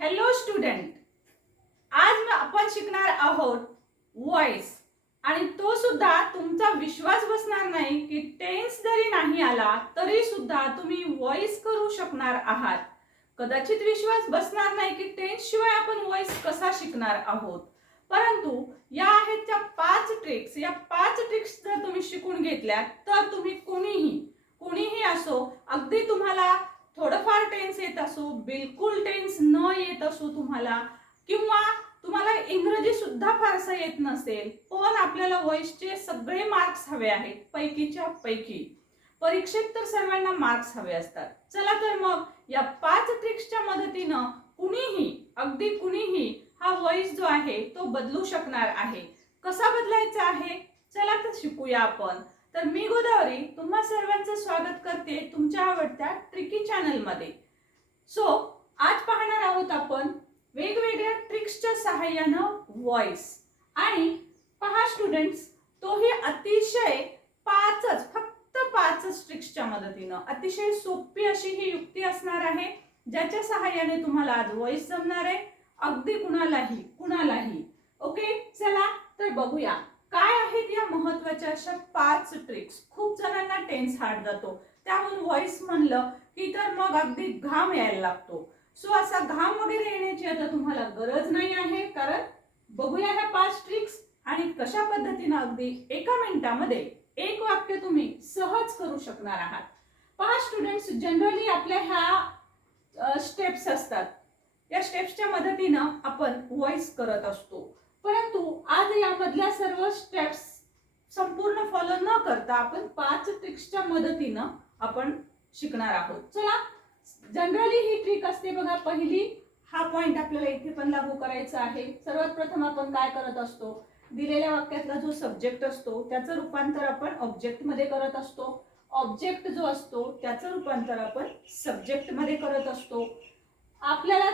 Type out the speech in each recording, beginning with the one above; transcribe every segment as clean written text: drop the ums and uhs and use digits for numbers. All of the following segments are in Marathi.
हॅलो स्टुडंट, आज आपण शिकणार आहोत व्हॉइस आणि तो सुद्धा तुमचा विश्वास बसणार नाही की टेन्स जरी नाही आला तरी सुद्धा तुम्ही व्हॉइस करू शकणार आहात. कदाचित विश्वास बसणार नाही की टेन्स शिवाय आपण व्हॉइस कसा शिकणार आहोत. परंतु या आहेत त्या 5 ट्रिक्स. या 5 ट्रिक्स जर तुम्ही शिकून घेतल्या तर तुम्ही कोणीही असो, अगदी तुम्हाला थोडंफार टेन्स येत असो, बिलकुल टेन्स न येत असो तुम्हाला, किंवा तुम्हाला इंग्रजी सुद्धा फारसं येत नसेल, पण आपल्याला व्हॉइसचे सगळे मार्क्स हवे आहेत, पैकीच्या पैकी. परीक्षेत तर सर्वांना मार्क्स हवे असतात. चला तर मग या 5 ट्रिक्सच्या मदतीनं अगदी कुणीही हा व्हॉइस जो आहे तो बदलू शकणार आहे. कसा बदलायचा आहे चला तर शिकूया आपण. तर मी गोदावरी तुम्हा सर्वांचं स्वागत करते तुमच्या आवडत्या ट्रिकी चॅनल मध्ये. सो आज पाहणार आहोत आपण वेगवेगळ्या ट्रिक्सच्या सहाय्यानं व्हॉइस. आणि पहा स्टुडंट्स, तोही अतिशय फक्त 5 ट्रिक्सच्या मदतीनं. अतिशय सोपी अशी ही युक्ती असणार आहे ज्याच्या सहाय्याने तुम्हाला आज व्हॉइस जमणार आहे, अगदी कुणालाही. ओके, चला तर बघूया काय आहेत या महत्त्वाच्या अशा 5 ट्रिक्स. खूप जणांना टेन्स हार्ड जातो, त्याहून व्हॉइस म्हणलं की तर मग अगदी घाम यायला लागतो. सो असा घाम वगैरे येण्याची आता तुम्हाला गरज नाही आहे, कारण बघूया ह्या 5 ट्रिक्स आणि कशा पद्धतीने अगदी एका मिनिटामध्ये एक वाक्य तुम्ही सहज करू शकणार आहात. पहा स्टुडंट्स, जनरली आपल्या ह्या स्टेप्स असतात, या स्टेप्सच्या मदतीनं आपण व्हॉइस करत असतो. परंतु आज यामधल्या सर्व स्टेप्स संपूर्ण फॉलो न करता आपण 5 ट्रिक्सच्या मदतीनं आपण शिकणार आहोत. चला, जनरली ही ट्रिक असते बघा. पहिली, हा पॉइंट आपल्याला इथे पण लागू करायचा आहे. सर्वात प्रथम आपण काय करत असतो, दिलेल्या वाक्यातला जो सब्जेक्ट असतो त्याचं रूपांतर आपण ऑब्जेक्ट मध्ये करत असतो. ऑब्जेक्ट जो असतो त्याचं रूपांतर आपण सब्जेक्ट मध्ये करत असतो. आपल्याला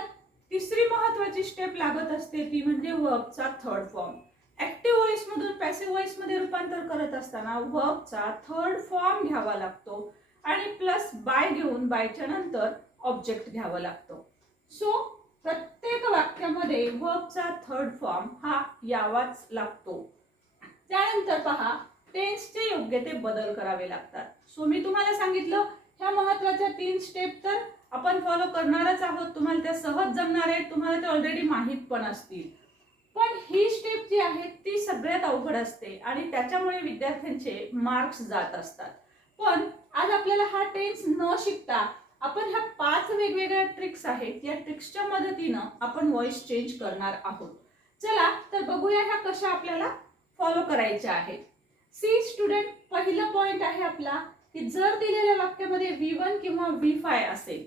तिसरी महत्त्वाची स्टेप लागत असते, ती म्हणजे वर्बचा थर्ड फॉर्म. ऍक्टिव्ह व्हॉइस मधून पॅसिव्ह व्हॉइस मध्ये रूपांतर करत असताना वर्बचा थर्ड फॉर्म घ्यावा लागतो आणि प्लस बाय घेऊन बायच्या नंतर ऑब्जेक्ट घ्यावा लागतो. सो प्रत्येक वाक्यामध्ये वर्बचा थर्ड फॉर्म हा यावाच लागतो. त्यानंतर पहा, टेन्सचे योग्य ते बदल करावे लागतात. सो मी तुम्हाला सांगितलं ह्या महत्त्वाच्या 3 स्टेप तर आपण फॉलो करणारच आहोत. तुम्हाला त्या सहज जमणार आहेत, तुम्हाला ते ऑलरेडी माहीत पण असतील. पण ही स्टेप जी आहे ती सगळ्यात अवघड असते आणि त्याच्यामुळे विद्यार्थ्यांचे मार्क्स जात असतात. पण आज आपल्याला हा टेन्स न शिकता आपण ह्या 5 वेगवेगळ्या ट्रिक्स आहेत, या ट्रिक्सच्या मदतीनं आपण व्हॉइस चेंज करणार आहोत. चला तर बघूया ह्या कशा आपल्याला फॉलो करायच्या आहेत. सी स्टुडंट, पहिला पॉइंट आहे आपला की जर दिलेल्या वाक्यामध्ये V1 किंवा V5 असेल,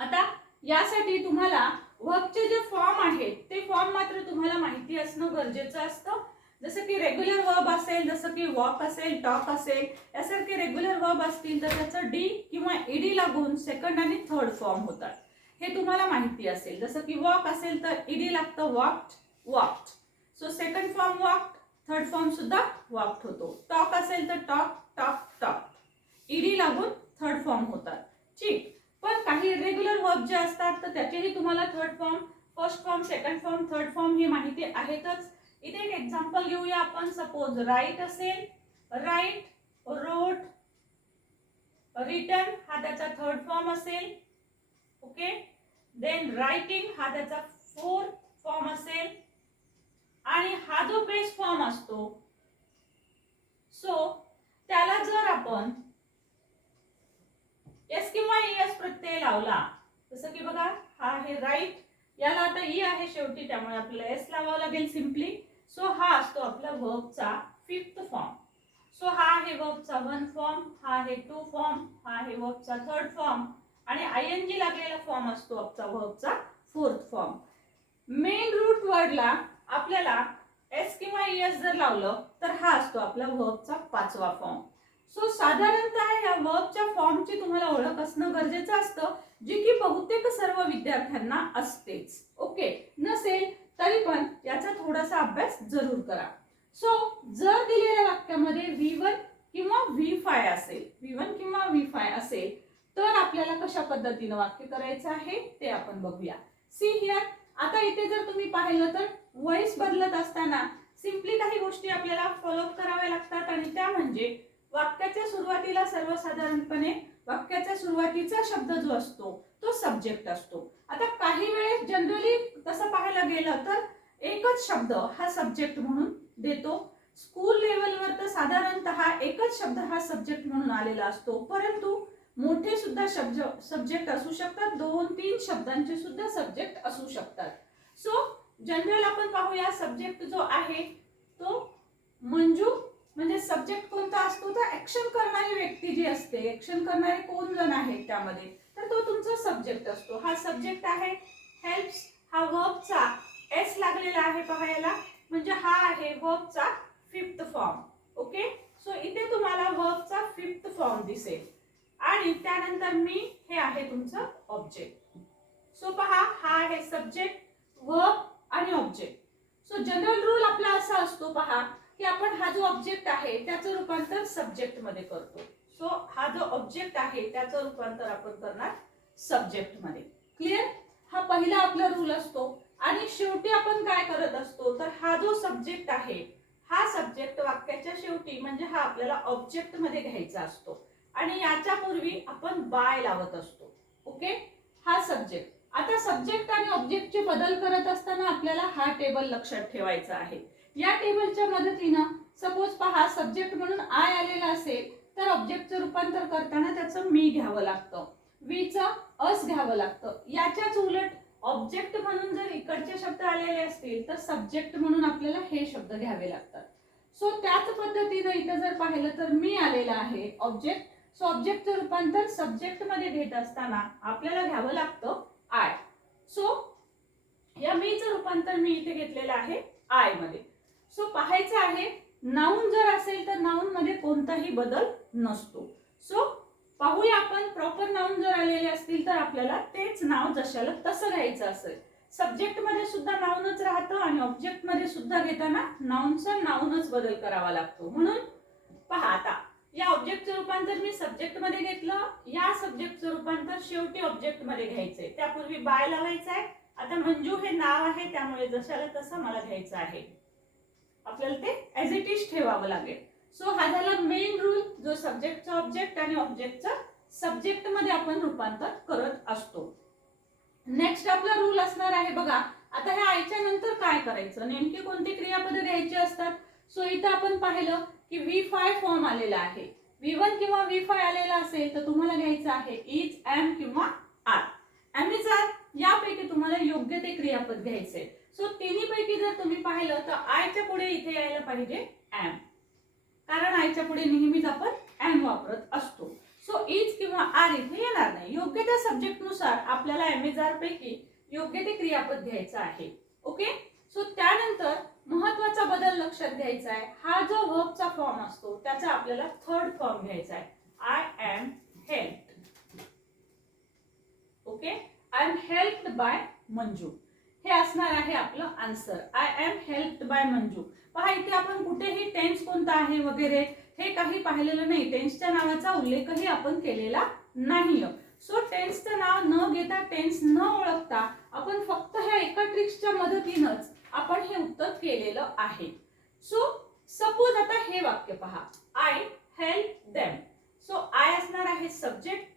आता यासाठी तुम्हाला वर्बचे जे फॉर्म आहेत ते फॉर्म मात्र तुम्हाला माहिती असणं गरजेचं असतं. जसं की रेग्युलर वर्ब असेल, जसं की वॉक असेल, टॉक असेल, यासारखे रेग्युलर वर्ब असतील तर त्याचं डी किंवा ईडी लागून सेकंड आणि थर्ड फॉर्म होतात, हे तुम्हाला माहिती असेल. जसं की वॉक असेल तर ईडी लागतं, walked. So second form walked, third form सुद्धा वॉक्ड होतो. टॉक असेल तर टॉक्ड, ईडी लागून थर्ड फॉर्म होतात. ठीक, पण काही रेग्युलर वर्ब जे असतात तर त्याचेही तुम्हाला third form, first form, second form, third form हे माहिती आहेतच. इथे एक एक्झाम्पल घेऊया आपण. सपोज राईट असेल, राईट, रोट, रिटन हा त्याचा थर्ड फॉर्म असेल. ओके, देन रायटिंग हा त्याचा फोर्थ फॉर्म असेल. आणि हा जो बेस फॉर्म असतो, सो त्याला जर आपण एस किंवा एस प्रत्यय लावला, जसं की बघा हा आहे राईट, याला आता ई आहे शेवटी त्यामुळे आपल्याला एस लावावं लागेल सिंपली. सो हा असतो आपला वर्बचा फिफ्थ फॉर्म. सो हा आहे वर्बचा 1 फॉर्म, हा आहे 2 फॉर्म, हा आहे वर्बचा थर्ड फॉर्म आणि आयएनजी लागलेला फॉर्म असतो आपला वर्बचा फोर्थ फॉर्म. मेन रूट वर्डला आपल्याला एस किंवा एस जर लावलं तर हा असतो आपला वर्बचा 5वा फॉर्म. सो साधारणतः या वर्बच्या फॉर्मची तुम्हाला ओळख असणं गरजेचं असतं, जी की बहुतेक सर्व विद्यार्थ्यांना असतेच. ओके, नसेल तरी पण याचा थोडासा अभ्यास जरूर करा. सो जर दिलेल्या वाक्यामध्ये V1 किंवा V5 असेल तर आपल्याला कशा पद्धतीने वाक्य करायचं आहे ते आपण बघूया. सी हिअर, आता इथे जर तुम्ही पाहिलं तर व्हॉइस बदलत असताना सिम्पली काही गोष्टी आपल्याला फॉलो कराव्या लागतात आणि त्या म्हणजे वाक्याच्या सुरुवातीला सर्वसाधारणपणे वाक्याच्या सुरुवातीचा शब्द जो असतो तो सब्जेक्ट असतो. आता काही वेळेस जनरली तसं पाहायला गेलं तर एकच शब्द हा सब्जेक्ट म्हणून देतो. स्कूल लेवलवर तर साधारणतः एकच शब्द हा सब्जेक्ट म्हणून आलेला असतो, परंतु मोठे सुद्धा सब्जेक्ट असू शकतात, 2-3 शब्दांचे सुद्धा सब्जेक्ट असू शकतात. सो जनरल आपण पाहूया सब्जेक्ट जो आहे तो मंजू म्हणजे सब्जेक्ट कोणता असतो तर ऍक्शन करणारी व्यक्ती जी असते, ऍक्शन करणारे कोण जण आहेत त्यामध्ये, तर तो तुमचा सब्जेक्ट असतो. हा सब्जेक्ट आहे. हेल्प्स हा वर्बचा एस लागलेला आहे पाहायला, म्हणजे हा आहे वर्बचा 5th फॉर्म. ओके, सो इथे तुम्हाला वर्बचा 5th फॉर्म दिसेल आणि त्यानंतर मी हे आहे तुमचं ऑब्जेक्ट. सो पहा हा आहे सब्जेक्ट, वर्ब आणि ऑब्जेक्ट. सो जनरल रूल आपला असा असतो पहा की आपण हा जो ऑब्जेक्ट आहे त्याचं रूपांतर सब्जेक्ट मध्ये करतो. सो हा जो ऑब्जेक्ट आहे त्याचं रूपांतर आपण करणार सब्जेक्ट मध्ये. क्लिअर? हा पहिला आपला रूल असतो. आणि शेवटी आपण काय करत असतो तर हा जो सब्जेक्ट आहे हा सब्जेक्ट वाक्याच्या शेवटी म्हणजे हा आपल्याला ऑब्जेक्ट मध्ये घ्यायचा असतो आणि याच्या पूर्वी आपण बाय लावत असतो. ओके, हा सब्जेक्ट. आता सब्जेक्ट आणि ऑब्जेक्टचे बदल करत असताना आपल्याला हा टेबल लक्षात ठेवायचा आहे. या टेबलच्या मदतीनं सपोज पहा सब्जेक्ट म्हणून आय आलेला असेल तर ऑब्जेक्टचं रूपांतर करताना त्याचं मी घ्यावं लागतं, वीचं अस घ्यावं लागतं. याच्याच उलट ऑब्जेक्ट म्हणून जर इकडचे शब्द आलेले असतील तर सब्जेक्ट म्हणून आपल्याला हे शब्द घ्यावे लागतात. सो त्याच पद्धतीनं इथं जर पाहिलं तर मी आलेला आहे ऑब्जेक्ट. सो ऑब्जेक्टचं रूपांतर सब्जेक्ट मध्ये घेत असताना आपल्याला घ्यावं लागतं आय. सो या मीचं रूपांतर मी इथे घेतलेलं आहे आय मध्ये. सो पाहायचं आहे नाउन जर असेल तर नाउन मध्ये कोणताही बदल नसतो. सो पाहूया आपण प्रॉपर नाउन जर आलेले असतील तर आपल्याला तेच नाव जशाला तसं घ्यायचं असेल. सब्जेक्ट मध्ये सुद्धा नाउनच राहतं आणि ऑब्जेक्ट मध्ये सुद्धा घेताना नाउनचा नाउनच बदल करावा लागतो. म्हणून पहा आता या ऑब्जेक्टचं रूपांतर मी सब्जेक्ट मध्ये घेतलं, या सब्जेक्टचं रूपांतर शेवटी ऑब्जेक्ट मध्ये घ्यायचंय, त्यापूर्वी बाय लावायचं आहे. आता मंजू हे नाव आहे त्यामुळे जशाला तसं मला घ्यायचं आहे, आपल्याला ते ऍज इट इज ठेवावं लागेल. सो हा झाला मेन रूल जो सब्जेक्टचा ऑब्जेक्ट आणि ऑब्जेक्टचा सब्जेक्ट मध्ये आपण रूपांतर करत असतो. नेक्स्ट आपला रूल असणार आहे बघा, आता ह्या आयच्या नंतर काय करायचं, नेमकी कोणती क्रियापदे घ्यायची असतात. सो इथं आपण पाहिलं की V5 फॉर्म आलेला आहे. V1 किंवा V5 आलेला असेल तर तुम्हाला घ्यायचं आहे इज, एम किंवा आर. एम इज आर यापैकी तुम्हाला योग्य ते क्रियापद घ्यायचे. सो तिन्ही पैकी जर तुम्ही पाहिलं तर आयच्या पुढे इथे यायला पाहिजे एम, कारण आयच्या पुढे नेहमीच आपण एम वापरत असतो. सो इज किंवा आर इथे येणार नाही. योग्य त्या सब्जेक्ट नुसार आपल्याला एम इज आर पैकी योग्य ते क्रियापद घ्यायचं आहे. ओके, सो त्यानंतर महत्वाचा बदल लक्षात घ्यायचा आहे, हा जो वर्बचा फॉर्म असतो त्याचा आपल्याला 3rd फॉर्म घ्यायचा आहे. I am helped. Okay, I am helped by Manju हे असणार आहे आपलं answer. I am helped by Manju. पहा इथे आपण कुठेही टेन्स कोणता आहे वगैरे हे काही पाहिलेलं नाही, टेन्सच्या नावाचा उल्लेखही आपण केलेला नाही. सो टेन्सचं नाव न घेता, टेन्स न ओळखता आपण फक्त ह्या एका ट्रिक्सच्या मदतीनंच आपण हे उत्तर केलेलं आहे. सो सपोज आता हे वाक्य पहा, I help them. So I असणार आहे सब्जेक्ट,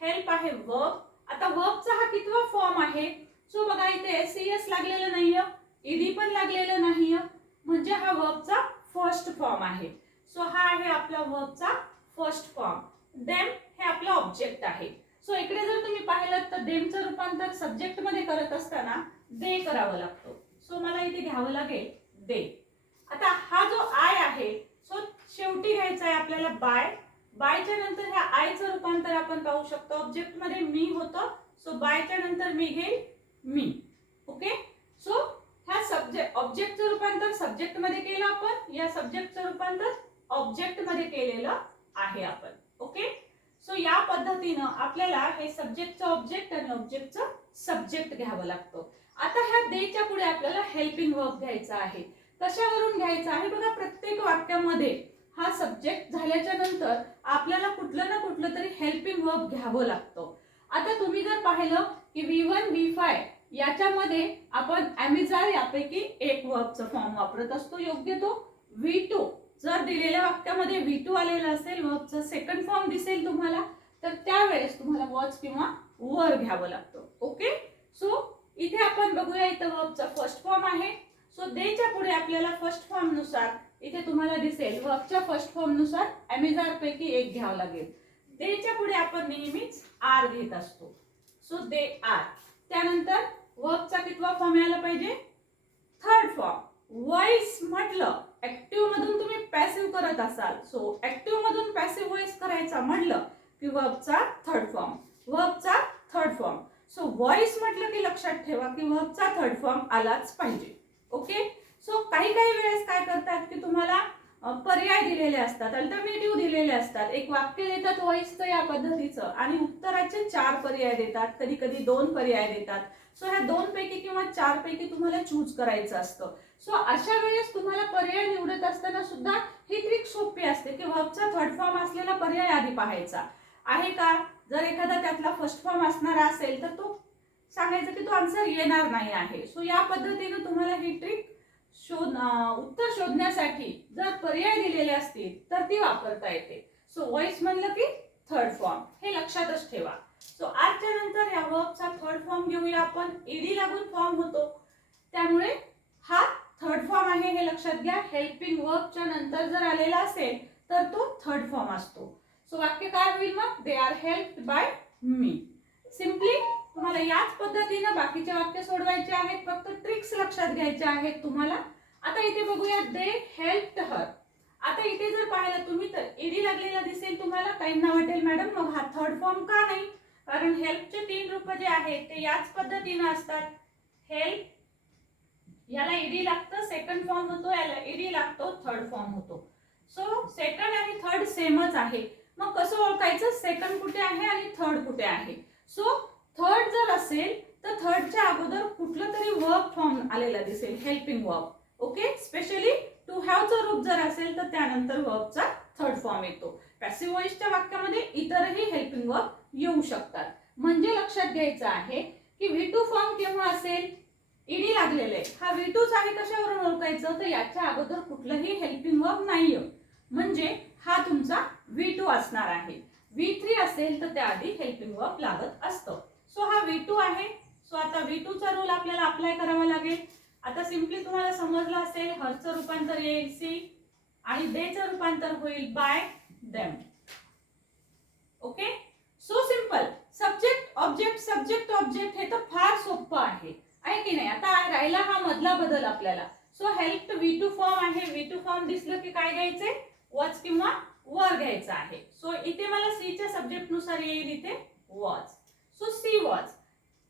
हेल्प आहे वर्ब. आता वर्बचा हा कितवा फॉर्म आहे. सो बघा इथे सीएस लागलेलं नाहीये, ईडी पण लागलेलं नाहीये, म्हणजे हा वर्बचा 1st फॉर्म आहे. सो हा आहे आपला वर्बचा 1st फॉर्म. देम हे आपलं ऑब्जेक्ट आहे. सो इकडे जर तुम्ही पाहिलं तर देमचं रूपांतर सब्जेक्ट मध्ये करत असताना दे करावं लागतं. सो मला इथे घ्यावं लागेल दे. आता हा जो आय आहे सो शेवटी घ्यायचा आहे आपल्याला बाय. बायच्या नंतर ह्या आयचं रूपांतर आपण पाहू शकतो ऑब्जेक्ट मध्ये मी होतं. सो बायच्या नंतर मी घेईल मी. ओके, सो ह्या सब्जेक्ट ऑब्जेक्टचं रूपांतर सब्जेक्ट मध्ये केलं आपण, या सब्जेक्टचं रूपांतर ऑब्जेक्ट मध्ये केलेलं आहे आपण. ओके, सो या पद्धतीनं आपल्याला हे सब्जेक्टचं ऑब्जेक्ट आणि ऑब्जेक्टचं सब्जेक्ट घ्यावं लागतं. आता ह्या देच्या पुढे आपल्याला हेल्पिंग वर्ब घ्यायचा आहे. कशावरून घ्यायचा आहे बघा, प्रत्येक वाक्यामध्ये हा सब्जेक्ट झाल्याच्या नंतर आपल्याला कुठलं ना कुठलं तरी हेल्पिंग वर्ब घ्यावं लागतं. आता तुम्ही जर पाहिलं की V1 V5 याच्यामध्ये आपण ॲमिजार यापैकी एक वर्बचा फॉर्म वापरत असतो योग्य तो V2. जर दिलेल्या वाक्यामध्ये V2 आलेला असेल, वर्बचा सेकंड फॉर्म दिसेल तुम्हाला, तर त्यावेळेस तुम्हाला वॉच किंवा वर घ्यावं लागतं. ओके, सो इथे आपण बघूया, इथं वर्बचा फर्स्ट फॉर्म आहे. सो देच्या पुढे आपल्याला फर्स्ट फॉर्म नुसार इथे तुम्हाला दिसेल वर्बच्या फर्स्ट फॉर्म नुसार ॲमिजार पैकी एक घ्यावं लागेल. देच्या पुढे आपण नेहमीच आर घेत असतो. So they are. त्यानंतर वर्बचा कितवा फॉर्म यायला पाहिजे? Third form. व्हॉइस म्हटलं ऍक्टिव्ह मधून तुम्ही पॅसिव्ह करत असाल, सो ऍक्टिव्ह मधून पॅसिव्ह व्हॉइस करायचा म्हटलं की वर्बचा थर्ड फॉर्म. वर्बचा थर्ड फॉर्म. सो व्हॉइस म्हटलं की लक्षात ठेवा की वर्बचा थर्ड फॉर्म आलाच पाहिजे. ओके, सो काही वेळेस काय करतात की तुम्हाला पर्याय दिलेले असतात, अल्टरनेटिव्ह दिलेले असतात. एक वाक्य देतात व्हॉइसचं या पद्धतीचं आणि उत्तराचे 4 पर्याय देतात, कधी कधी 2 पर्याय देतात. सो ह्या 2 पैकी किंवा 4 पैकी तुम्हाला चूज करायचं असतं. सो अशा वेळेस तुम्हाला पर्याय निवडत असताना सुद्धा ही ट्रिक सोपी असते की वर्बचा थर्ड फॉर्म असलेला पर्याय आधी पाहायचा आहे का. जर एखादा त्यातला फर्स्ट फॉर्म असणारा असेल तर तो सांगायचं की तो आन्सर येणार नाही आहे. सो या पद्धतीने तुम्हाला ही ट्रिक उत्तर शोधण्यासाठी जर पर्याय दिलेले असतील तर ती वापरता येते. सो व्हॉइस म्हणलं की थर्ड फॉर्म, हे लक्षातच ठेवा. सो आजच्या नंतर या वर्बचा थर्ड फॉर्म घेऊया आपण. ईडी लागून फॉर्म होतो, त्यामुळे हा थर्ड फॉर्म आहे हे लक्षात घ्या. हेल्पिंग वर्बच्या नंतर जर आलेला असेल तर तो थर्ड फॉर्म असतो. सो वाक्य काय होईल मग? They are helped bye me. Simply तुम्हाला याच पद्धतीने बाकीचे वाक्य सोडवायचे आहेत, फक्त ट्रिक्स लक्षात घ्यायच्या आहेत तुम्हाला. आता इथे बघूया, दे हेल्प्ड हर. आता इथे जर पाहिलं तुम्ही तर ईडी लागलेला दिसेल तुम्हाला. काहींना वाटेल मॅडम मग हा थर्ड फॉर्म का नाही? कारण हेल्पचे 3 रूप जे आहेत ते याच पद्धतीने असतात. हेल्प याला ईडी लागतं, सेकंड फॉर्म होतो, याला ईडी लागतो, थर्ड फॉर्म होतो. सो सेकंड आणि थर्ड सेमच आहे. मग कसं ओळखायचं सेकंड कुठे आहे आणि थर्ड कुठे आहे? सो थर्ड जर असेल तर थर्डच्या अगोदर कुठलं तरी वर्ब फॉर्म आलेला दिसेल, helping verb. Okay, specially to हॅवचं रूप जर असेल तर त्यानंतर वर्बचा थर्ड फॉर्म येतो. पॅसिव्ह व्हॉइसच्या वाक्यामध्ये इतरही हेल्पिंग वर्ब येऊ शकतात. म्हणजे लक्षात घ्यायचं आहे की V2 फॉर्म केव्हा असेल? ईडी लागलेलं आहे, हा V2च आहे. कशावरून ओळखायचं? तर याच्या अगोदर कुठलंही हेल्पिंग वर्ब नाहीये, म्हणजे हा तुमचा V2 असणार आहे. V3 असेल तर त्याआधी हेल्पिंग वर्ब लागत असतं. सो हा V2 आहे. सो आता V2चा रूल आपल्याला अप्लाय करावा लागेल. आता सिम्पली तुम्हाला समजलं असेल, हरचं रूपांतर येईल सी आणि देचं रूपांतर होईल bye them. Okay, so simple. Subject object, subject object हे तर फार सोपं आहे की नाही? आता राहिला हा मधला बदल आपल्याला. सो हेल्प V2 फॉर्म आहे. V2 फॉर्म दिसलं की काय घ्यायचंय? वॉच किंवा वर घ्यायचं आहे. सो इथे मला सीच्या सब्जेक्ट नुसार येईल इथे वॉच. So see watch.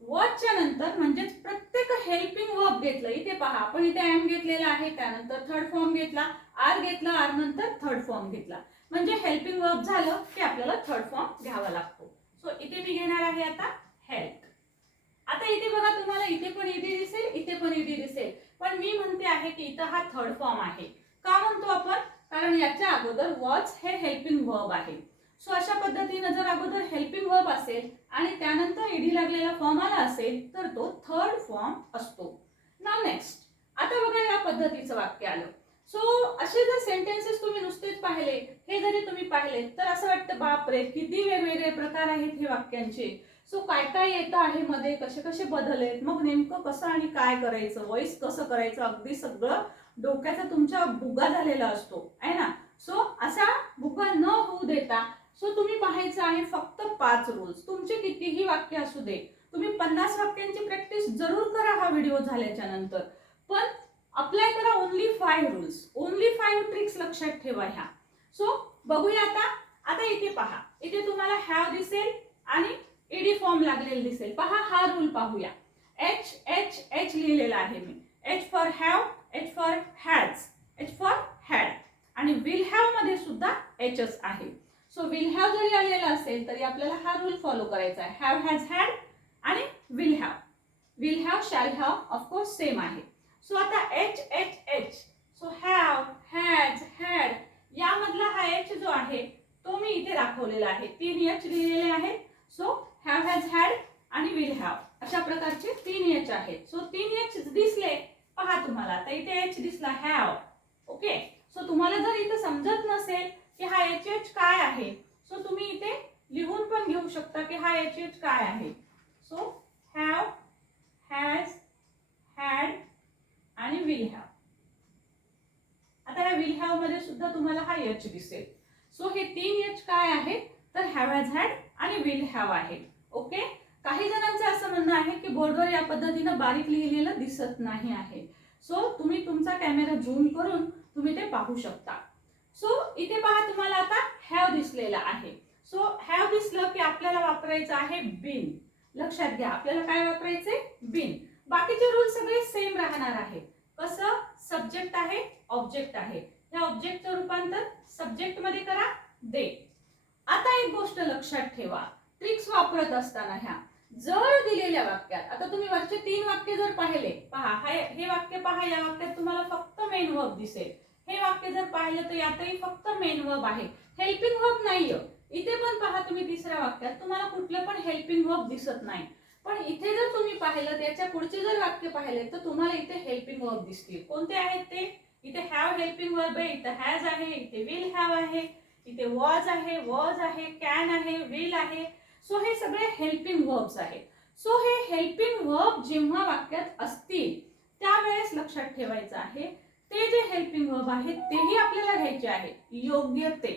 वॉचच्या नंतर म्हणजेच प्रत्येक हेल्पिंग वर्ब घेतलं. इथे पहा आपण इथे एम घेतलेला आहे, त्यानंतर थर्ड फॉर्म घेतला, आर घेतला, आर नंतर थर्ड फॉर्म घेतला. म्हणजे हेल्पिंग वर्ब झालं की आपल्याला थर्ड फॉर्म घ्यावा लागतो. सो इथे मी घेणार आहे आता हेल्प. आता इथे बघा तुम्हाला इथे पण ईडी दिसेल, इथे पण ईडी दिसेल, पण मी म्हणते आहे की इथं हा थर्ड फॉर्म आहे. का म्हणतो आपण? कारण याच्या अगोदर वॉच हे हेल्पिंग वर्ब आहे. सो अशा पद्धतीने जर अगोदर हेल्पिंग वर्ब असेल आणि त्यानंतर ईडी लागलेला फॉर्म आला असेल तर तो थर्ड फॉर्म असतो. नाउ नेक्स्ट, आता बघा या पद्धतीचं वाक्य आलं. सो असे जर सेंटेन्सेस तुम्ही नुसतेच पाहिले, हे जरी तुम्ही पाहिले तर असं वाटतं बापरे किती वेगवेगळे प्रकार आहेत हे वाक्यांचे. सो काय काय येतं आहे मध्ये, कसे कसे बदल आहेत, मग नेमकं कसं आणि काय करायचं, व्हॉइस कसं करायचं, अगदी सगळं डोक्याचा तुमच्या भुगा झालेला असतो आहे ना. सो असा भुगा न होऊ देता सो तुम्ही पाहायचं आहे फक्त 5 रूल्स. तुमचे कितीही वाक्य असू दे, तुम्ही 50 वाक्यांची प्रॅक्टिस जरूर करा हा व्हिडिओ झाल्याच्या नंतर, पण अप्लाय करा ओनली 5 रूल्स, ओनली 5 ट्रिक्स लक्षात ठेवा ह्या. सो बघूया आता इथे पहा, इथे तुम्हाला हॅव दिसेल आणि ईडी फॉर्म लागलेला दिसेल. पहा हा रूल पाहूया. एच एच एच लिहिलेला आहे मी. H for have, H for has, H for had आणि विल हॅव मध्ये सुद्धा एचच आहे. सो विल हॅव जरी आलेला असेल तरी आपल्याला हा रूल फॉलो करायचा आहे. हॅव, हॅज, हॅड आणि will have. Will have, shall have of course same आहे. सो आता H H H, so have, has, had यामधला हा एच जो आहे तो मी इथे दाखवलेला आहे. 3 एच लिहिलेले आहेत. सो हॅव, हॅज, हॅड आणि विल हॅव. अशा प्रकारचे 3 एच आहेत. सो 3 एच दिसले पहा तुम्हाला, तर इथे एच दिसला हॅव. ओके, सो तुम्हाला जर इथे समजत नसेल की हा एच एच काय आहे, सो तुम्ही इथे लिहून पण घेऊ शकता की हा एच एच काय आहे. सो हॅव, हॅज, हॅड आणि विल हॅव. आता या विल हॅव मध्ये सुद्धा तुम्हाला हा एच दिसेल. सो हे 3 एच काय आहेत, तर हॅव, हॅज, हॅड आणि विल हॅव आहे. ओके, काही जणांचं असं म्हणणं आहे की बोर्डवर या पद्धतीनं बारीक लिहिलेलं दिसत नाही आहे. सो तुम्ही तुमचा कॅमेरा झूम करून तुम्ही ते पाहू शकता. सो इथे पहा तुम्हाला आता हॅव दिसलेला आहे. सो हॅव दिसलं की आपल्याला वापरायचं आहे बीन. लक्षात घ्या, आपल्याला काय वापरायचंय, बीन. बाकीचे रूल सगळे सेम राहणार आहे. कसं, सब्जेक्ट आहे, ऑब्जेक्ट आहे, या ऑब्जेक्टचं रूपांतर सब्जेक्ट मध्ये करा, दे. आता एक गोष्ट लक्षात ठेवा, ट्रिक्स वापरत असताना ह्या जर दिलेल्या वाक्यात, आता तुम्ही वरचे 3 वाक्य जर पाहिले, पहा हे वाक्य पहा, या वाक्यात तुम्हाला फक्त मेन वर्ब दिसेल. हे वाक्य जर पाहिलं तर यातही फक्त मेन वर्ब आहे, हेल्पिंग वर्ब नाहीये. इथे पण पहा तुम्ही तिसऱ्या वाक्यात तुम्हाला कुठलं पण हेल्पिंग वर्ब दिसत नाही. पण इथे जर तुम्ही पाहिलं, त्याच्या पुढचे जर वाक्य पाहिले तर तुम्हाला इथे हेल्पिंग वर्ब दिसतील. कोणते आहेत ते, इथे हॅव हेल्पिंग वर्ब आहे, इथे हॅज आहे, इथे विल हॅव आहे, इथे वॉज आहे, कॅन आहे, विल आहे. सो हे सगळे हेल्पिंग वर्ब्स आहेत. सो हे हेल्पिंग वर्ब जेव्हा वाक्यात असतील त्यावेळेस लक्षात ठेवायचं आहे, ते जे हेल्पिंग वर्ब आहेत तेही आपल्याला घ्यायचे आहेत योग्य ते,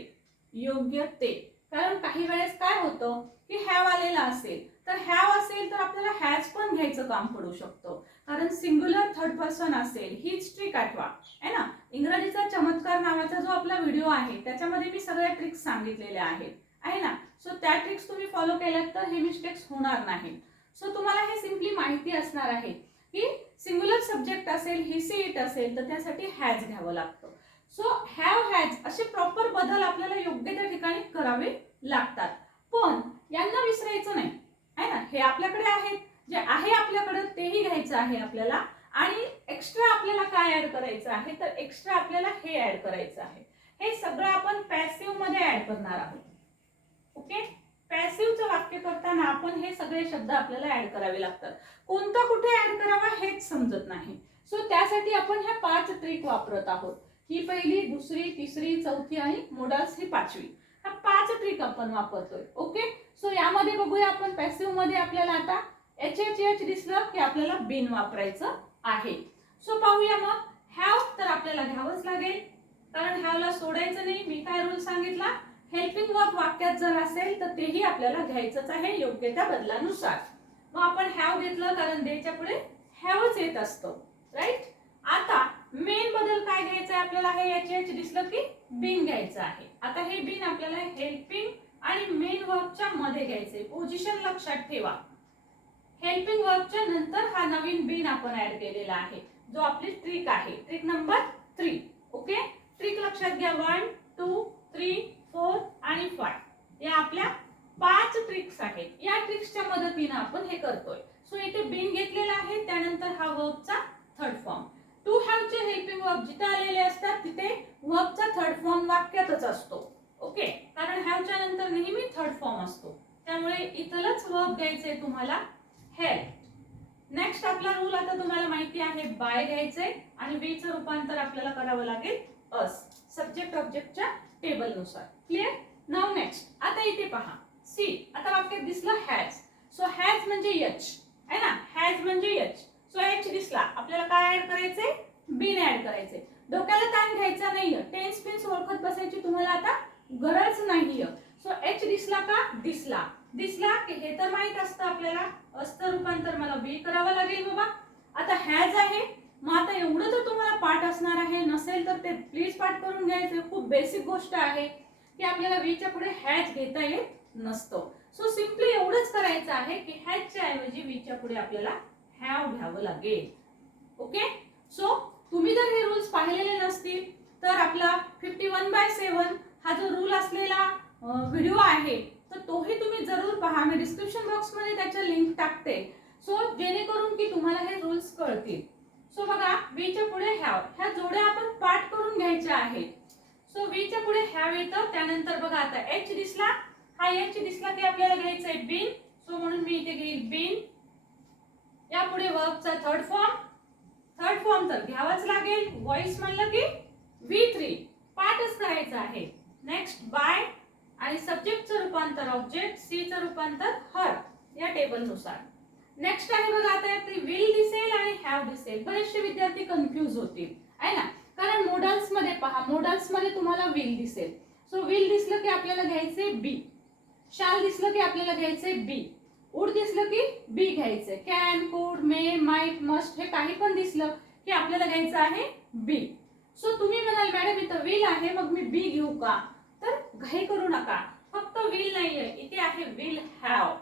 योग्य ते. कारण काही वेळेस काय होतं की हॅव आलेला असेल, तर हॅव असेल तर आपल्याला हॅज पण घ्यायचं काम पडू शकतो, कारण सिंग्युलर थर्ड पर्सन असेल. हीच ट्रिक आठवा, है ना. इंग्रजीचा चमत्कार नावाचा जो आपला व्हिडिओ आहे त्याच्यामध्ये मी सगळ्या ट्रिक्स सांगितलेल्या आहेत, आहे ना. सो त्या ट्रिक्स तुम्ही फॉलो केल्यात तर हे मिस्टेक्स होणार नाहीत. सो तुम्हाला हे सिंपली माहिती असणार आहे की सिंग्युलर सब्जेक्ट असेल, ही सी इट असेल तर त्यासाठी हॅज घ्यावं लागतं. सो हॅव, हॅज असे प्रॉपर बदल आपल्याला योग्य त्या ठिकाणी करावे लागतात. पण यांना विसरायचं नाही, आहे ना. हे आपल्याकडे आहेत, जे आहे आपल्याकडे तेही घ्यायचं आहे आपल्याला. आणि एक्स्ट्रा आपल्याला काय ऍड करायचं आहे, तर एक्स्ट्रा आपल्याला हे ऍड करायचं आहे. हे सगळं आपण पॅसिव्ह मध्ये ऍड करणार आहोत. ओके, पॅसिव्हचं वाक्य करताना आपण हे सगळे शब्द आपल्याला ऍड करावे लागतात. कोणता कुठे ऍड करावा हेच समजत नाही. सो त्यासाठी आपण ह्या 5 ट्रिक वापरत आहोत. ही पहिली, दुसरी, तिसरी, चौथी आणि मोडाल्स ही 5वी. ह्या 5 ट्रिक आपण वापरतोय. ओके, सो यामध्ये बघूया आपण पॅसिव्ह मध्ये आपल्याला आता एच एच एच दिसलं की आपल्याला बीन वापरायचं आहे. सो पाहूया मग. हॅव तर आपल्याला घ्यावंच लागेल, कारण हॅवला सोडायचं नाही. मी काय रूल सांगितला, हेल्पिंग वर्ब वाक्यात जर असेल तर तेही आपल्याला घ्यायचंच आहे योग्य त्या बदलानुसार. मग आपण हॅव घेतलं कारण देच्या पुढे हॅवच येत असतो, राईट. आता मेन बदल काय घ्यायचं आहे आपल्याला, हे एच एच दिसलं की बीन घ्यायचं आहे. आता हे बीन आपल्याला हेल्पिंग आणि मेन वर्बच्या मध्ये घ्यायचंय. पोझिशन लक्षात ठेवा, हेल्पिंग वर्बच्या नंतर हा नवीन बीन आपण ऍड केलेला आहे, जो आपली ट्रिक आहे, ट्रिक नंबर 3. ओके, ट्रिक लक्षात घ्या. 1, 2, 3, 4 आणि 5 या आपल्या 5 ट्रिक्स आहेत. या ट्रिक्सच्या मदतीने आपण हे करतोय. सो इथे बीन घेतलेला आहे, त्यानंतर हा वर्बचा थर्ड फॉर्म. टू हॅव चे हेल्पिंग वर्ब जिथे आलेले असतात तिथे वर्बचा थर्ड फॉर्म वाक्यातच असतो. ओके, कारण हॅवच्या नंतर नेहमी थर्ड फॉर्म असतो, त्यामुळे इथलच वर्ब घ्यायचंय तुम्हाला हेल्प. नेक्स्ट आपला रूल आता तुम्हाला माहिती आहे, बाय घ्यायचंय आणि बी चं रूपांतर आपल्याला करावं लागेल अस, सब्जेक्ट ऑब्जेक्टच्या टेबल नुसार. क्लिअर. नाउ नेक्स्ट, आता इथे पहा, सी आता वाक्यात दिसलं हॅज. सो हॅज म्हणजे एच, है ना. हॅज म्हणजे एच. सो एच दिसला, आपल्याला काय ऍड करायचंय, बीन ऍड करायचंय. डोक्याला ताण घ्यायचा नाहीये, टेन्स पिन्स ओळखत बसायची तुम्हाला आता गरज नाहीये. सो एच दिसला का, दिसला. दिसला की हे तर माहित असतं आपल्याला, असतं रूपांतर मला बी करावं लागेल बाबा. आता हॅज आहे, मग आता एवढं तर तुम्हाला पाठ असणार आहे, नसेल तर ते प्लीज पाठ करून घ्यायचं. खूप बेसिक गोष्ट आहे की आपल्याला वीच्या पुढे हॅज घेता येत नसतो. सो सिंपली एवढंच करायचं आहे की हॅजच्या ऐवजी वीच्या पुढे आपल्याला हॅव घ्यावं लागेल. ओके, सो तुम्ही जर हे रूल्स पाहिलेले नसतील तर आपला 51/7 हा जो रूल असलेला व्हिडिओ आहे तर तोही तुम्ही जरूर पहा. मी डिस्क्रिप्शन बॉक्स मध्ये त्याच्या लिंक टाकते, सो जेणेकरून की तुम्हाला हे रूल्स कळतील. सो बघा, वीच्या पुढे हॅव, ह्या जोड्या आपण पाठ करून घ्यायच्या आहेत. सो वीच्या पुढे हॅव येतं, त्यानंतर बघा आता एच दिसला, हा एच दिसला की आपल्याला घ्यायचंय बीन. सो म्हणून मी इथे घेईल बीन. यापुढे वर्बचा थर्ड फॉर्म तर घ्यावाच लागेल. व्हॉइस म्हणलं की V3 पाठच करायचं आहे. नेक्स्ट बाय आणि सब्जेक्टचं रूपांतर ऑब्जेक्ट, सी चं रूपांतर हर या टेबल नुसार. नेक्स्ट आहे बघा आता ते विल दिसेल आणि हॅव दिसेल. बरेचसे विद्यार्थी कन्फ्यूज होतील आहे ना, कारण मोडल्स मध्ये पहा, मोडल्स मध्ये तुम्हाला विल दिसेल. सो विल दिसलं की आपल्याला घ्यायचे बी, शाल दिसलं की आपल्याला घ्यायचे बी, वुड दिसलं की बी घ्यायचे, कॅन, कुड, मे, माइट, मस्ट हे काही पण दिसलं की आपल्याला घ्यायचं आहे बी. सो तुम्ही म्हणाल मॅडम इथं विल आहे मग मी बी घेऊ का, तर घाई करू नका. फक्त विल नाहीये, इथे आहे विल हॅव.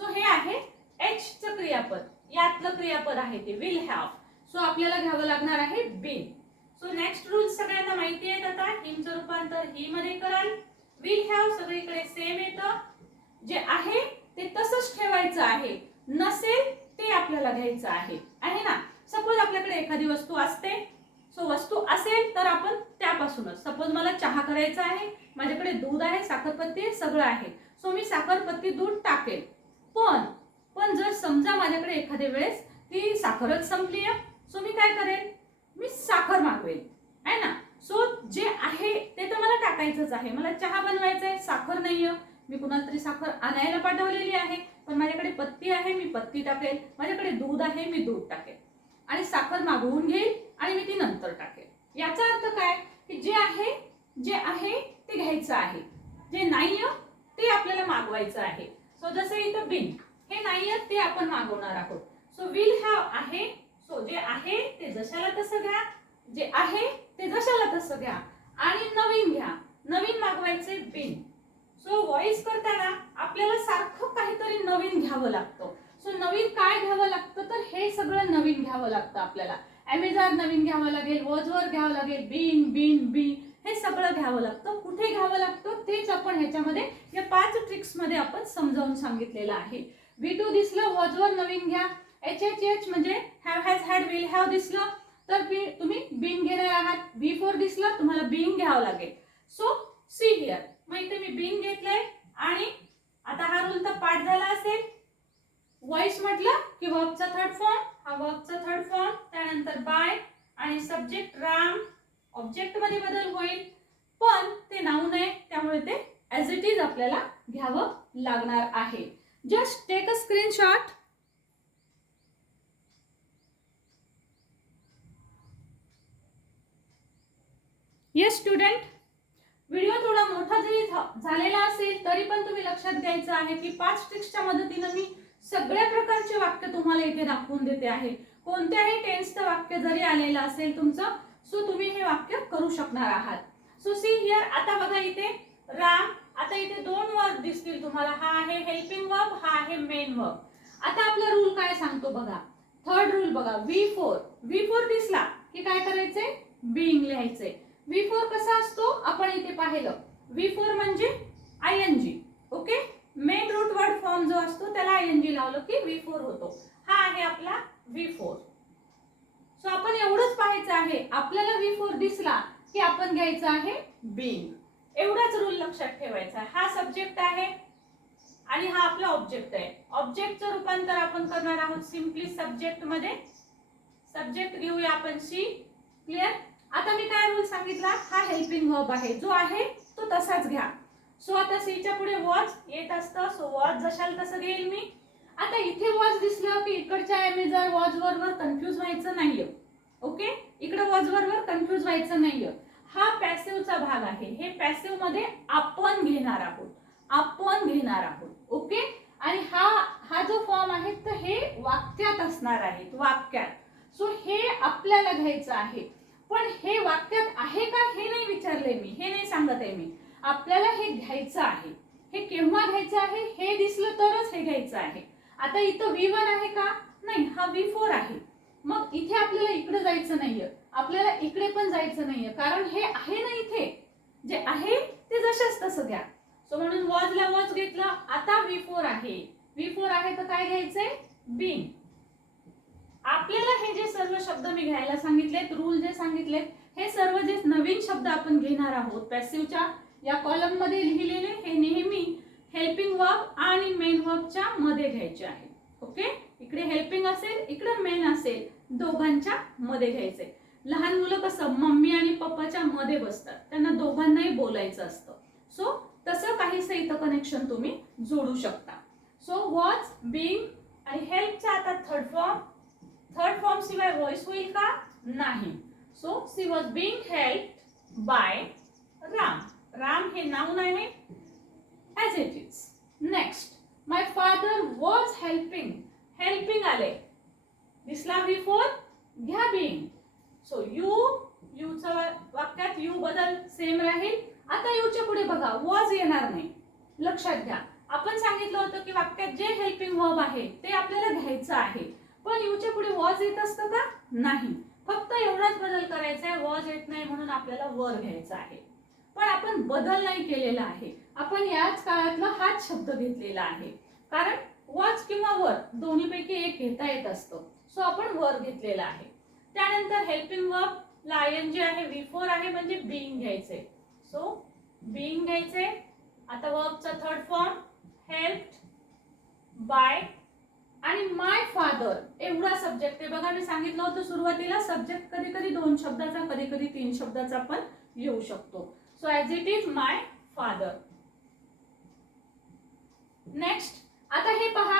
सो हे आहे एच चं क्रियापद, यातलं क्रियापद आहे ते विल हॅव. सो आपल्याला घ्यावं लागणार आहे बीन. सो नेक्स्ट रूल सगळ्यांना माहिती आहेत आता. हिमचं रूपांतर ही मध्ये कराल. विल हॅव सगळीकडे सेम येतं, जे आहे ते तसंच ठेवायचं आहे, नसेल ते आपल्याला घ्यायचं आहे ना. सपोज आपल्याकडे एखादी वस्तू असते, सो वस्तू असेल तर आपण त्यापासूनच, सपोज मला चहा करायचा आहे, माझ्याकडे दूध आहे, साखरपत्ती आहे, सगळं आहे, सो मी साखरपत्ती दूध टाकेल. पण जर समजा माझ्याकडे एखाद्या वेळेस ती साखरच संपली आहे, सो मी काय करेल, मी साखर मागवेल आहे ना. सो जे आहे ते तर मला टाकायचंच आहे. मला चहा बनवायचा आहे, साखर नाहीये, मी कुणाला तरी साखर आणायला पाठवलेली आहे, पण माझ्याकडे पत्ती आहे, मी पत्ती टाकेल. माझ्याकडे दूध आहे, मी दूध टाकेल आणि साखर मागवून घेईल आणि मी ती नंतर टाकेल. याचा अर्थ काय की जे आहे ते घ्यायचं आहे, जे नाहीये ते आपल्याला मागवायचं आहे. सो जसं इथं बिन हे नाहीये ते आपण मागवणार आहोत. सो विल हॅव आहे, सो जे आहे ते जशाला तसं घ्या, जे आहे ते जशाला तसं घ्या आणि नवीन घ्या. नवीन मागवायचे बिन. सो व्हॉइस करताना आपल्याला सारखं काहीतरी नवीन घ्यावं लागतं. सो नवीन काय घ्यावं लागतं, तर हे सगळं नवीन घ्यावं लागतं आपल्याला. अमेझॉन नवीन घ्यावं लागेल, वॉजवर घ्यावं लागेल, बी हे सगळं घ्यावं लागतं. कुठे घ्यावं लागतं तेच आपण ह्याच्यामध्ये या 5 ट्रिक्स मध्ये आपण समजावून सांगितलेलं आहे. V2 दिसलं, वॉजवर नवीन घ्या. HHH म्हणजे have, has, had, will have दिसलं तर तुम्ही बीन घेणार आहात. V4 दिसलं तुम्हाला बीन घ्यावं लागेल. सो सी हिअर, मग इथे मी बीन घेतलंय आणि आता हा रूल तर पाठ झाला असेल. व्हॉइस म्हटलं की वर्बचा थर्ड फॉर्म, हा वर्बचा थर्ड फॉर्म, त्यानंतर बाय आणि सब्जेक्ट राम. ऑब्जेक्ट मध्ये बदल होईल पण ते नाऊन आहे त्यामुळे ते ॲज इट इज आपल्याला घ्यावं लागणार आहे. Just take a screenshot. Yes student, video थोडा मोठा जरी झालेला असेल तरी पण तुम्ही लक्षात घ्यायचं आहे की 5 ट्रिक्सच्या मदतीने मी सगळ्या प्रकारचे वाक्य तुम्हाला इथे दाखवून देते आहे. कोणत्याही टेन्सचं वाक्य जरी आलेलं असेल तुमचं, सो तुम्ही हे वाक्य करू शकणार आहात. सो सी हिअर, आता बघा इथे राम, आता इथे 2 वर्ब दिसतील तुम्हाला. हा आहे हेल्पिंग वर्ब, हा आहे मेन वर्ब. आता आपला रूल काय सांगतो बघा, थर्ड रूल बघा. V4 दिसला की काय करायचंय, बीइंग लिहायचंय. V4 कसा असतो आपण इथे पाहिलं. V4 म्हणजे ING. Okay, main root word form जो असतो त्याला ING लावलं की V4 होतो. हा आहे आपला V4. सो आपण एवढंच पाहायचं आहे, आपल्याला V4 दिसला की आपण घ्यायचं आहे बीइंग. एवढाच रूल लक्षात ठेवायचा आहे. हा सब्जेक्ट आहे आणि हा आपला ऑब्जेक्ट आहे. ऑब्जेक्टचं रूपांतर आपण करणार आहोत सिम्पली सब्जेक्ट मध्ये. सब्जेक्ट घेऊया आपण सी. क्लिअर. आता मी काय रूल सांगितला, हा हेल्पिंग वर्ब आहे, जो आहे तो तसाच घ्या. सो आता सीच्या पुढे वॉज येत असतं, सो वॉज जशाल तसं घेईल मी. आता इथे वॉज दिसलं की इकडच्या अमेझॉन वॉज वर कन्फ्यूज व्हायचं नाहीये. ओके, इकडे वॉज वर कन्फ्यूज व्हायचं नाहीये. हा पॅसिव्हचा भाग आहे. हे पॅसिव्ह मध्ये आपण घेणार आहोत. ओके, आणि हा जो फॉर्म आहे तर हे वाक्यात असणार आहे, वाक्यात. सो हे आपल्याला घ्यायचं आहे. पण हे वाक्यात आहे का हे नाही विचारले मी, हे नाही सांगत आहे मी. आपल्याला हे घ्यायचं आहे. हे केव्हा घ्यायचं आहे, हे दिसलं तरच हे घ्यायचं आहे. आता इथं V1 आहे का, नाही, हा V4 आहे. मग इथे आपल्याला इकडे जायचं नाहीये, आपल्याला इकडे पण जायचं नाहीये, कारण हे आहे ना इथे. जे आहे ते जशाच तसं घ्या. सो म्हणून वॉजला वॉज घेतलं. आता V4 आहे तर काय घ्यायचंय, बीइंग. आपल्याला हे जे सर्व शब्द मी घ्यायला सांगितलेत, रूल जे सांगितलेत, हे सर्व जे नवीन शब्द आपण घेणार आहोत पॅसिव्हच्या या कॉलम मध्ये लिहिलेले, हे नेहमी हेल्पिंग वर्ब आणि मेन वर्बच्या मध्ये घ्यायचे आहे. ओके, इकडे हेल्पिंग असेल, इकडे मेन असेल, दोघांच्या मध्ये घ्यायचे. लहान मुलं कसं मम्मी आणि पप्पाच्या मध्ये बसतात, त्यांना दोघांनाही बोलायचं असतं. सो तसं काहीसं इथं कनेक्शन तुम्ही जोडू शकता. सो वॉज, बीइंग आणि हेल्पचा आता थर्ड फॉर्म शिवाय व्हॉइस होईल का? नाही. So she was being helped bye Ram. Ram हे नाउन आहे as it is. Next, my father was helping. Helping आले, दिसला before, घ्या being. So you चा वाक्यात you बदल सेम राहील. आता you च्या पुढे बघा was येणार नाही, लक्षात घ्या. आपण सांगितलं होतं की वाक्यात जे हेल्पिंग वर्ब आहे ते आपल्याला घ्यायचं आहे, पण you च्या पुढे was येत असतं का? नाही. फक्त एवढाच बदल करायचा आहे, was येत नाही म्हणून आपल्याला वर घ्यायचं आहे. पण आपण बदल नाही केलेला आहे, आपण याच काळातला हाच शब्द घेतलेला आहे. कारण वॉच किंवा वर दोन्हीपैकी एक घेता येत असतं. सो आपण वर घेतलेला आहे. त्यानंतर हेल्पिंग वर्ब ला ING आहे, बिफोर आहे म्हणजे बीइंग घ्यायचे. सो बीइंग घ्यायचे. आता वर्बचा थर्ड फॉर्म हेल्प्ड बाय आणि माय फादर एवढा सब्जेक्ट आहे. बघा मी सांगितलं होतं सुरुवातीला सब्जेक्ट कधी कधी 2 शब्दाचा कधी कधी 3 शब्दाचा पण येऊ शकतो. So as it is my father. Next, आता हे पहा.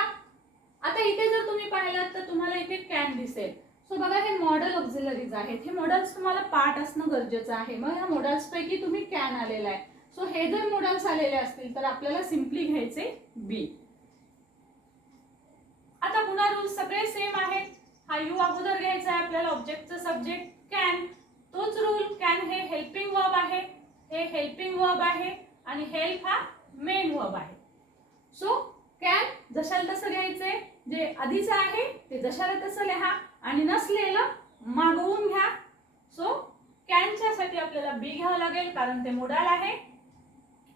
आता इथे जर तुम्ही पाहिलात तर तुम्हाला इथे कॅन दिसेल. सो बघा हे मॉडेल ऑक्झिलरीज आहेत. हे मॉडेल्स तुम्हाला पार्ट असणं गरजेचं आहे. मग ह्या मॉडेल्स पैकी तुम्ही कॅन आलेला आहे. सो हे जर मॉडेल्स आलेले असतील तर आपल्याला सिम्पली घ्यायचे बी. आता पुन्हा रूल सगळे सेम आहेत. हा यू अगोदर घ्यायचा आहे आपल्याला, ऑब्जेक्टचं सब्जेक्ट कॅन. तोच रूल, कॅन हे हेल्पिंग वर्ब आहे, हे हेल्पिंग वर्ब आहे आणि हेल्प हा मेन वर्ब आहे. सो कॅन जशाला तसं घ्यायचंय, जे आधीचं आहे ते जशाला तसं लिहा आणि नसलेलं मागवून घ्या. सो कॅनच्या साठी आपल्याला बी घ्यावं लागेल कारण ते मोडाल आहे.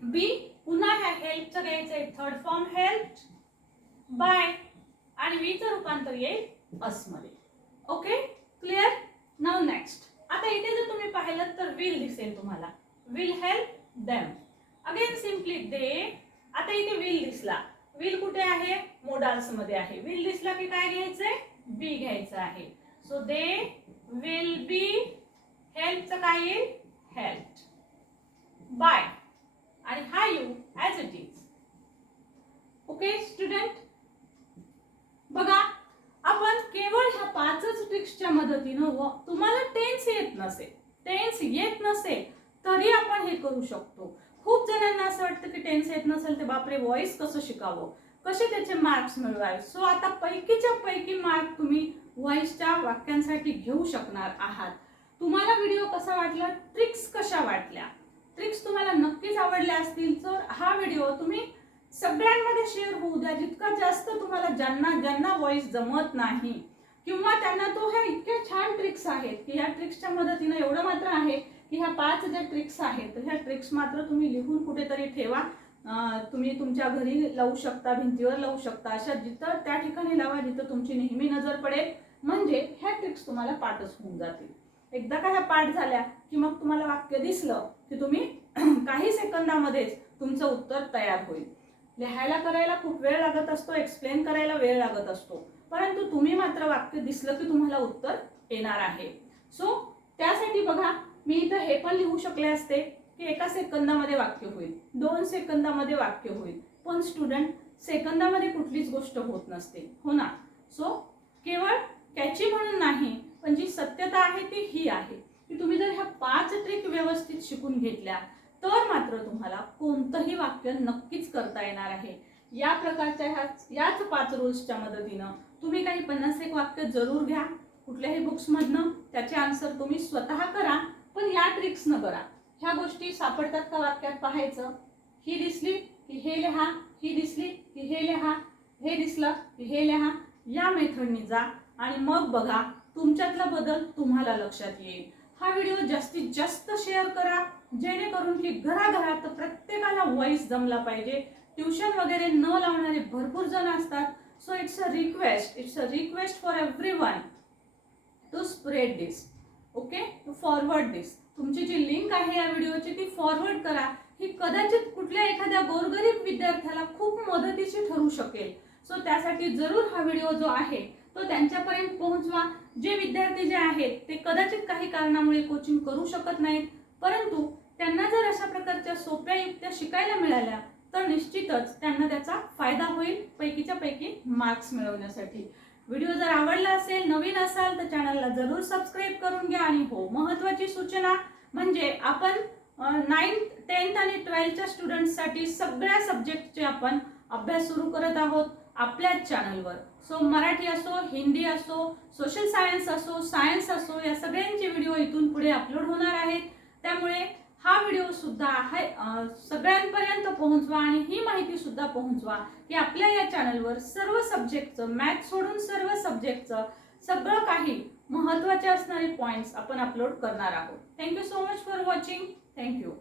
बी पुन्हा ह्या हेल्पचं घ्यायचंय, थर्ड फॉर्म हेल्प्ड बाय आणि वीचं रूपांतर येईल अस मध्ये. Okay, clear? Now next. आता इथे जर तुम्ही पाहिलं तर विल दिसेल तुम्हाला, will help them. Again simply they. आता इथे will दिसला, will कुठे आहे? मोडाल्स मध्ये आहे. will दिसला की काय घ्यायचंय? बी घ्यायचं आहे. सो they will be helpचं काय येईल? helped by आणि हा you as it is. Okay student, बघा आपण केवळ ह्या 5च ट्रिक्सच्या मदतीनं तुम्हाला टेन्स येत नसेल तरी आपण हे करू शकतो. खूप जणांना असं वाटतं की टेन्स येत नसेल तर बापरे व्हॉइस कसं शिकावं, कसे त्याचे मार्क्स मिळवावे. सो आता पैकीच्या पैकी मार्क तुम्ही व्हॉइसच्या वाक्यांसाठी घेऊ शकणार आहात. तुम्हाला व्हिडिओ कसा वाटला, ट्रिक्स कशा वाटल्या? ट्रिक्स तुम्हाला नक्कीच आवडल्या असतील तर हा व्हिडिओ तुम्ही सगळ्यांमध्ये शेअर होऊ द्या. जितका जास्त तुम्हाला ज्यांना व्हॉइस जमत नाही किंवा त्यांना तो ह्या इतक्या छान ट्रिक्स आहेत की ह्या ट्रिक्सच्या मदतीने एवढं मात्र आहे की ह्या 5 ज्या ट्रिक्स आहेत ह्या ट्रिक्स मात्र तुम्ही लिहून कुठेतरी ठेवा. तुम्ही तुमच्या घरी लावू शकता, भिंतीवर लावू शकता, अशा जिथं त्या ठिकाणी लावा जिथं तुमची नेहमी नजर पडेल. म्हणजे ह्या ट्रिक्स तुम्हाला पाठच होऊन जातील. एकदा का ह्या पाठ झाल्या की मग तुम्हाला वाक्य दिसलं की तुम्ही काही सेकंदामध्येच तुमचं उत्तर तयार होईल. लिहायला करायला खूप वेळ लागत असतो, एक्सप्लेन करायला वेळ लागत असतो, परंतु तुम्ही मात्र वाक्य दिसलं की तुम्हाला उत्तर येणार आहे. सो त्यासाठी बघा मी इथं हे पण लिहू शकले असते की 1 सेकंदामध्ये वाक्य होईल, 2 सेकंदामध्ये वाक्य होईल, पण स्टुडंट सेकंदामध्ये कुठलीच गोष्ट होत नसते, हो ना. सो केवळ कॅची म्हणून नाही, पण जी सत्यता आहे ती ही आहे की तुम्ही जर ह्या 5 ट्रिक व्यवस्थित शिकून घेतल्या तर मात्र तुम्हाला कोणतंही वाक्य नक्कीच करता येणार आहे. या प्रकारच्या याच 5 रूल्सच्या मदतीनं तुम्ही काही 51 वाक्य जरूर घ्या कुठल्याही बुक्स मधनं, त्याचे आन्सर तुम्ही स्वतः करा, पण या ट्रिक्स न करा. ह्या गोष्टी सापडतात का वाक्यात पाहायचं, ही दिसली की हे लिहा, ही दिसली की हे लिहा, हे दिसलं की हे लिहा. या मेथडनी जा आणि मग बघा तुमच्यातला बदल तुम्हाला लक्षात येईल. हा व्हिडिओ जास्तीत जास्त शेअर करा जेणेकरून की घराघरात प्रत्येकाला व्हॉइस जमला पाहिजे. ट्युशन वगैरे न लावणारे भरपूर जण असतात. So it's a request for everyone to spread this, okay, to forward this. तुमची जी लिंक आहे या व्हिडिओची ती फॉरवर्ड करा. ही कदाचित कुठल्या एखाद्या गोरगरीब विद्यार्थ्याला खूप मदतीची ठरू शकेल. सो त्यासाठी जरूर हा व्हिडिओ जो आहे तो त्यांच्यापर्यंत पोहोचवा. जे विद्यार्थी जे आहेत ते कदाचित काही कारणामुळे कोचिंग करू शकत नाहीत, परंतु त्यांना जर अशा प्रकारच्या सोप्या युक्त्या शिकायला मिळाल्या तर निश्चितच त्यांना त्याचा फायदा होईल पैकीच्या पैकी मार्क्स मिळवण्यासाठी. व्हिडिओ जर आवडला असेल, नवीन असाल तर चॅनलला जरूर सबस्क्राईब करून घ्या. आणि हो, महत्त्वाची सूचना म्हणजे आपण 9th 10th आणि 12thच्या स्टुडंट्ससाठी सगळ्या सब्जेक्टचे आपण अभ्यास सुरू करत आहोत आपल्याच चॅनलवर. सो मराठी असो, हिंदी असो, सोशल सायन्स असो, सायन्स असो, या सगळ्यांचे व्हिडिओ इथून पुढे अपलोड होणार आहेत. त्यामुळे हा व्हिडिओ सुद्धा सगळ्यांपर्यंत पोहोचवा आणि ही माहिती सुद्धा पोहोचवा की आपल्या या चॅनलवर सर्व सब्जेक्टचं, मॅथ्स सोडून सर्व सब्जेक्टचं सगळं काही महत्त्वाचे असणारे पॉइंट्स आपण अपलोड करणार आहोत. Thank you so much for watching. Thank you.